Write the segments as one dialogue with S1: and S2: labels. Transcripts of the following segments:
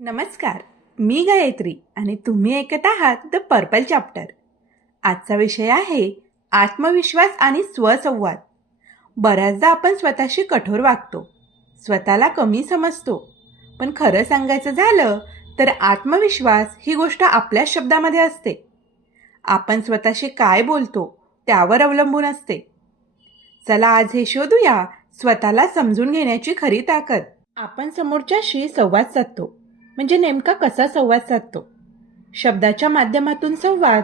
S1: नमस्कार मी गायत्री आणि तुम्ही ऐकत आहात द पर्पल चॅप्टर आजचा विषय आहे आत्मविश्वास आणि स्वसंवाद. बऱ्याचदा आपण स्वतःशी कठोर वागतो स्वतःला कमी समजतो. पण खरं सांगायचं झालं तर आत्मविश्वास ही गोष्ट आपल्याच शब्दामध्ये असते. आपण स्वतःशी काय बोलतो त्यावर अवलंबून असते. चला आज हे शोधूया स्वतःला समजून घेण्याची खरी ताकद. आपण समोरच्याशी संवाद साधतो. म्हणजे नेमका कसा संवाद साधतो? शब्दाच्या माध्यमातून संवाद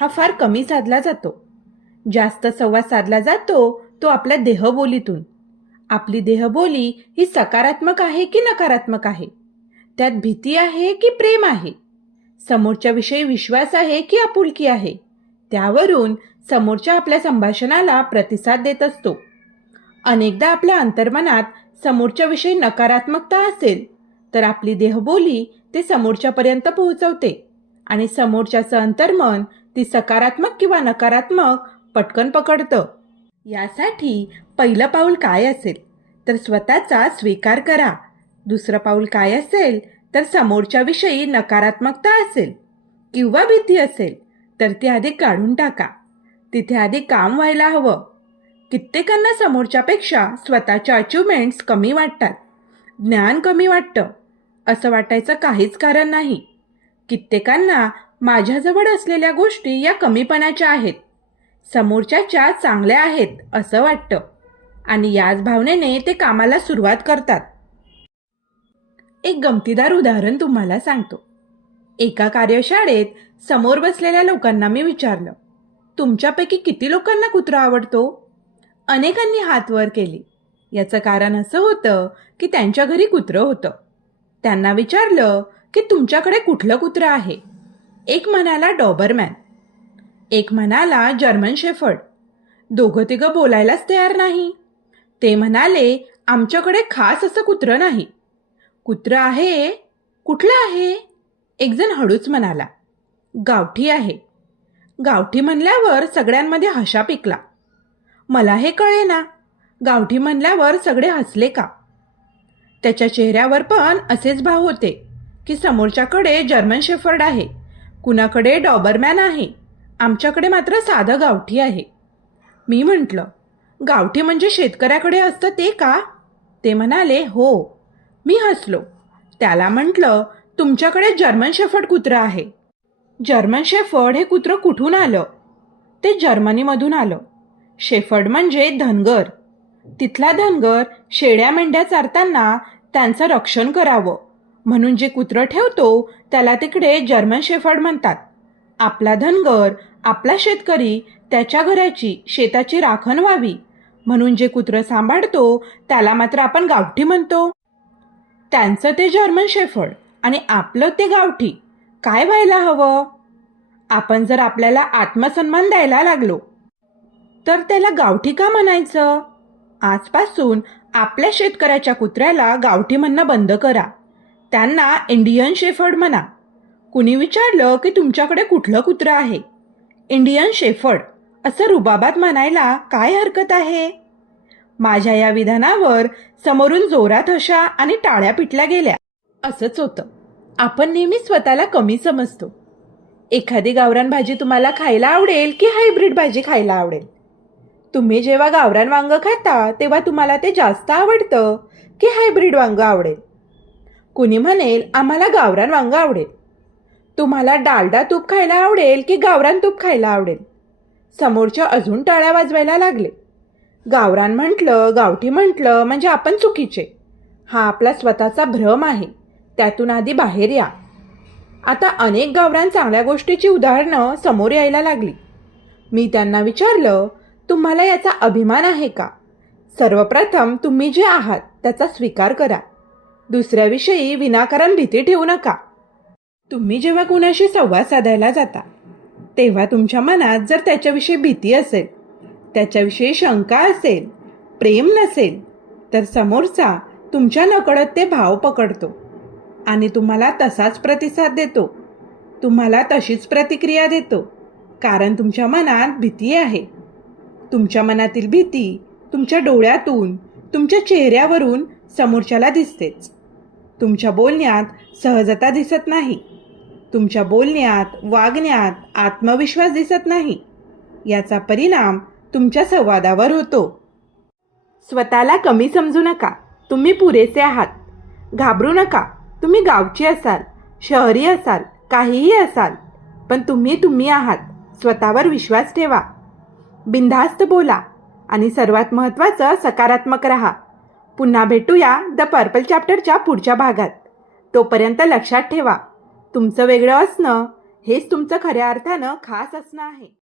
S1: हा फार कमी साधला जातो. जास्त संवाद साधला जातो तो आपल्या देहबोलीतून. आपली देहबोली ही सकारात्मक आहे की नकारात्मक आहे? त्यात भीती आहे की प्रेम आहे? समोरच्या विषयी विश्वास आहे की आपुलकी आहे? त्यावरून समोरच्या आपल्या संभाषणाला प्रतिसाद देत असतो. अनेकदा आपल्या अंतर्मनात समोरच्या विषयी नकारात्मकता असेल तर आपली देहबोली ते समोरच्यापर्यंत पोहोचवते. आणि समोरच्याचं अंतर्मन ती सकारात्मक किंवा नकारात्मक पटकन पकडतं. यासाठी पहिलं पाऊल काय असेल? तर स्वतःचा स्वीकार करा. दुसरं पाऊल काय असेल? तर समोरच्याविषयी नकारात्मकता असेल किंवा भीती असेल तर ती आधी काढून टाका. तिथे आधी काम व्हायला हवं. कित्येकांना समोरच्यापेक्षा स्वतःच्या अचिव्हमेंट्स कमी वाटतात. ज्ञान कमी वाटतं. असं वाटायचं काहीच कारण नाही. कित्येकांना माझ्याजवळ असलेल्या गोष्टी या कमीपणाच्या आहेत. समोरच्याच्या चांगल्या आहेत असं वाटतं. आणि याच भावनेने ते कामाला सुरुवात करतात. एक गमतीदार उदाहरण तुम्हाला सांगतो. एका कार्यशाळेत समोर बसलेल्या लोकांना मी विचारलं तुमच्यापैकी किती लोकांना कुत्रा आवडतो? अनेकांनी हात वर केली. याचं कारण असं होतं की त्यांच्या घरी कुत्रं होतं. त्यांना विचारलं की तुमच्याकडे कुठलं कुत्रं आहे? एक म्हणाला डॉबरमॅन. एक म्हणाला जर्मन शेफर्ड. दोघं तिघं बोलायलाच तयार नाही. ते म्हणाले आमच्याकडे खास असं कुत्रं नाही. कुत्रं आहे? कुठलं आहे? एकजण हळूच म्हणाला. गावठी आहे. गावठी म्हणल्यावर सगळ्यांमध्ये हशा पिकला. मला हे कळे ना गावठी म्हणल्यावर सगळे हसले का? त्याच्या चेहऱ्यावर पण असेच भाव होते की समोरच्याकडे जर्मन शेफर्ड आहे कुणाकडे डॉबरमॅन आहे आमच्याकडे मात्र साधं गावठी आहे. मी म्हटलं गावठी म्हणजे शेतकऱ्याकडे असतं ते का? ते म्हणाले हो. मी हसलो. त्याला म्हटलं तुमच्याकडे जर्मन शेफर्ड कुत्रं आहे. जर्मन शेफर्ड हे कुत्रं कुठून आलं? ते जर्मनीमधून आलं. शेफर्ड म्हणजे धनगर. तिथला धनगर शेळ्या मेंढ्या चारताना त्यांचं रक्षण करावं. म्हणून जे कुत्रं ठेवतो त्याला तिकडे जर्मन शेफर्ड म्हणतात. आपला धनगर आपला शेतकरी त्याच्या घराची शेताची राखण व्हावी. म्हणून जे कुत्रं सांभाळतो त्याला मात्र आपण गावठी म्हणतो. त्यांचं ते जर्मन शेफर्ड आणि आपलं ते गावठी. काय व्हायला हवं? आपण जर आपल्याला आत्मसन्मान द्यायला लागलो तर त्याला गावठी का म्हणायचं? आजपासून आपल्या शेतकऱ्याच्या कुत्र्याला गावठी म्हणणं बंद करा. त्यांना इंडियन शेफर्ड म्हणा. कुणी विचारलं की तुमच्याकडे कुठलं कुत्रं आहे? इंडियन शेफर्ड असं रुबाबात म्हणायला काय हरकत आहे? माझ्या या विधानावर समोरून जोरात हशा आणि टाळ्या पिटल्या गेल्या. असंच होतं. आपण नेहमी स्वतःला कमी समजतो. एखादी गावरान भाजी तुम्हाला खायला आवडेल की हायब्रिड भाजी खायला आवडेल? तुम्ही जेव्हा गावरान वांगं खाता तेव्हा तुम्हाला ते जास्त आवडतं की हायब्रिड वांग आवडेल? कुणी म्हणेल आम्हाला गावरान वांगं आवडेल. तुम्हाला डालडा तूप खायला आवडेल की गावरान तूप खायला आवडेल? समोरच्या अजून टाळ्या वाजवायला लागले. गावरान म्हटलं गावठी म्हटलं म्हणजे आपण चुकीचे. हा आपला स्वतःचा भ्रम आहे. त्यातून आधी बाहेर या. आता अनेक गावरान चांगल्या गोष्टीची उदाहरणं समोर यायला लागली. मी त्यांना विचारलं तुम्हाला याचा अभिमान आहे का? सर्वप्रथम तुम्ही जे आहात त्याचा स्वीकार करा. दुसऱ्याविषयी विनाकारण भीती ठेवू नका. तुम्ही जेव्हा कुणाशी संवाद साधायला जाता तेव्हा तुमच्या मनात जर त्याच्याविषयी भीती असेल त्याच्याविषयी शंका असेल प्रेम नसेल तर समोरचा तुमच्या नकळत ते भाव पकडतो आणि तुम्हाला तसाच प्रतिसाद देतो. तुम्हाला तशीच प्रतिक्रिया देतो कारण तुमच्या मनात भीती आहे. तुमच्या मनातील भीती तुमच्या डोळ्यातून तुमच्या चेहऱ्यावरून समोरच्याला दिसतेच. तुमच्या बोलण्यात सहजता दिसत नाही. तुमच्या बोलण्यात वागण्यात आत्मविश्वास दिसत नाही. याचा परिणाम तुमच्या संवादावर होतो. स्वतःला कमी समजू नका. तुम्ही पुरेसे आहात. घाबरू नका. तुम्ही गावची असाल शहरी असाल काहीही असाल पण तुम्ही तुम्ही आहात. स्वतःवर विश्वास ठेवा. बिनधास्त बोला आणि सर्वात महत्त्वाचं सकारात्मक रहा. पुन्हा भेटूया द पर्पल चॅप्टरच्या पुढच्या भागात. तोपर्यंत लक्षात ठेवा तुमचं वेगळं असणं हेच तुमचं खऱ्या अर्थानं खास असणं आहे.